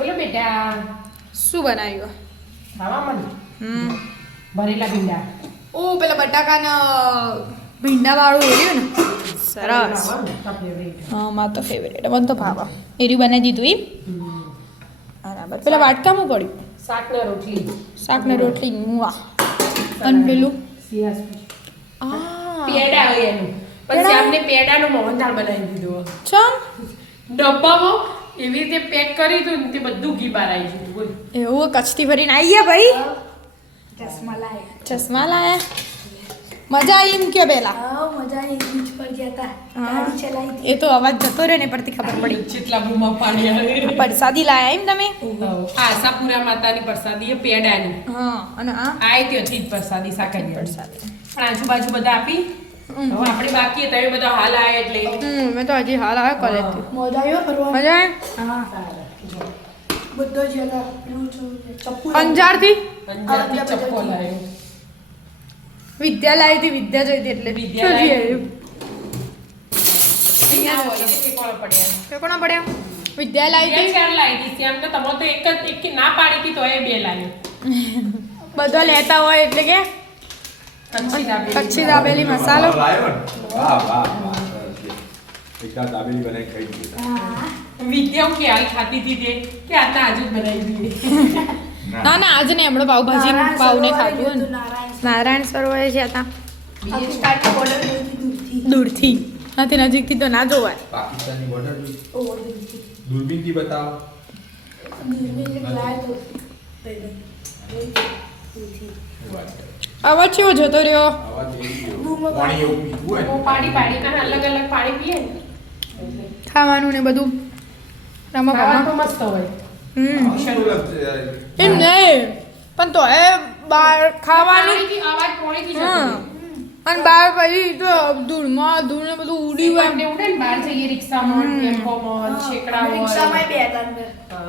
બોલો બેટા શું બનાવ્યું? ખાવા મને ભરેલા ભીંડા. ઓ પેલા બટાકાના ભીંડા વાળું એર્યું ને સરસ. હા મારે તો ફેવરેટ મને તો ભાવે. એર્યું બનાવી દીધું એમ બરાબર. પેલા વાટકામાં પડ્યું શાકના રોટલી. શાકને રોટલી મુવા અને પેલું પેડા હોય એનું પછી આમને પેડાનો મોહનથાળ બનાવી દીધો ચમ ડબ્બામાં એવી રીતે પેક કરી દીધું ને તે બધું ઘી બહાર આવી ગયું. બોલ એવું કચતી ભરીને આવીએ ભાઈ. ચશ્મા લાયા. ચશ્મા લાયા મજા આવી એમ કે પેલા મજા આવી બીચ પર ગયા હતા ગાડી ચલાવી હતી. એ તો અવાજ જતો રહ્યો ને પરથી ખબર પડી. જેટલા બૂમા પાડી આવે પરસાદી લાયા એમ તમે? આશાપુરા માતાની પ્રસાદી એ પેડાની. હા અને આ ત્યાંથી જ પ્રસાદી સાકરની પ્રસાદી પણ આજુબાજુ બધા આપી. હવે આપણે બાકી હતા એ બધા હાલ આયા એટલે મેં તો હજી હાલ આવ્યો કોલેજથી. મજા આવ્યો ફરવા. મજા હા બધો જગા પેલું ચપ્પુ અંજારથી અંજારથી ચપ્પો લાવ્યો. વિદ્યા લાવી હતી વિદ્યા જોઈતી એટલે વિદ્યા વિદ્યા લાવી. આવ્યું. અહીંયા હોય એટલે કોણ પડ્યા કોના પડ્યા? વિદ્યા લાવી હતી. ચાર લાવી હતી એમ તો તમે તો એક ના પાડી હતી તો એ બે લાવ્યો. બધા લેતા હોય એટલે કે કચ્છી દાબેલી મસાલો. વિદ્યા કે હાલ ખાતી હતી તે કે આતા આજે જ બનાવી દઈએ. ના ના આજે ને હમણાં પાવભાજી પાવને ખાધું હોય ને. નારાયણ નારાયણ સરોવરે છે હતા બીજે સ્ટાર્ટ બોર્ડર દૂરથી દૂરથી નથી નજીકથી તો ના જોવાય. પાકિસ્તાની બોર્ડર ઓ દૂરથી દૂરબીનથી બતાવો. દૂરથી લાય તો દૂરથી અવાજ કેવો જતો રહ્યો? આવા જેવી પાણી એવું પીવું હોય ને. પાડી પાડી અને અલગ અલગ પાણી પીએ ને ખાવાનું ને બધું ખાવા તો રમકડા. મસ્ત હોય. એમ નહીં પણ તો એ બહાર ખાવાનું પાણીથી અવાજ પોણીથી જતો હા રહે. અને બહાર પછી તો ધૂળમાં ધૂળ ને બધું ઉડી હોય. આપણે ઉડે ને બહાર જઈએ રિક્ષામાં ટેમ્પોમાં છેકડામાં રિક્ષામાં બે હતા અંદર હા.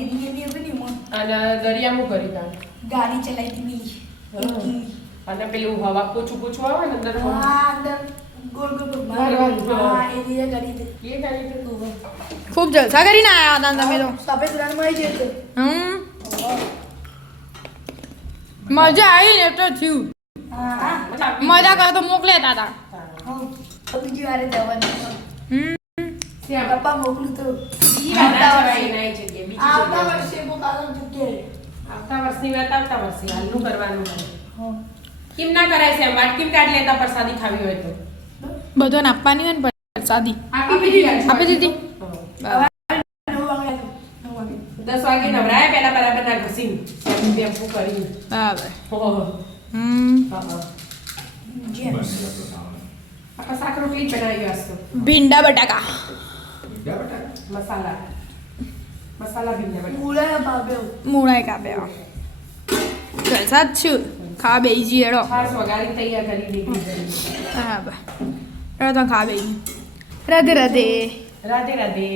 એની એની બની મો અને દરિયામાં કરી નાખ. ગાડી ચલાવી હતી બીજી અને પેલું હવા પોચું પોચું આવે ને અંદર હા અંદર ગોળ ગોળ મારવાનું. હા એ રીતે કરી દે એ કરી દીધું. ખૂબ જલસા કરીને આવ્યા હતા તમે તો. સફેદ રણ માં જઈએ તો મજા આવી ને તો થયું. હા મજા કરો તો મોકલેતા હતા. હા બીજી વારે જવાનું ત્યાં પપ્પા મોકલું તો બીજી વાર ના જવાય એના એ જગ્યાએ, બીજી આવતા જગ્યાએ. વર્ષે મોકલાવાનું જગ્યાએ આવતા વર્ષની વાત આવતા વર્ષે હાલનું કરવાનું હોય. હા કેમ ના કરાય છે વાટકીમ કાઢી લેતા પ્રસાદી ખાવી હોય તો બધાને આપવાની હોય ને પ્રસાદી આપી દીધી. આપી દીધી. હા. 9 વાગે 9 વાગે 10 વાગે નવરાયા પેલા બરાબર ના ઘસીને ટેમ્પો કરી. બરાબર. હા હા. જેમ આપણે શાક રોટલી જ બનાવી આજ તો. ભીંડા બટાકા મસાલા ભીંડા બટાકા. મૂળા ભાવ્યો મૂળાય કાપ્યા. જલસા જ છું ખાવા બેસી જઈએ હેડો. ખાસ વઘારી તૈયાર કરી દીધી. બરાબર હેડો તો ખાવા બેસી. રાધે રાધે. રાધે રાધે.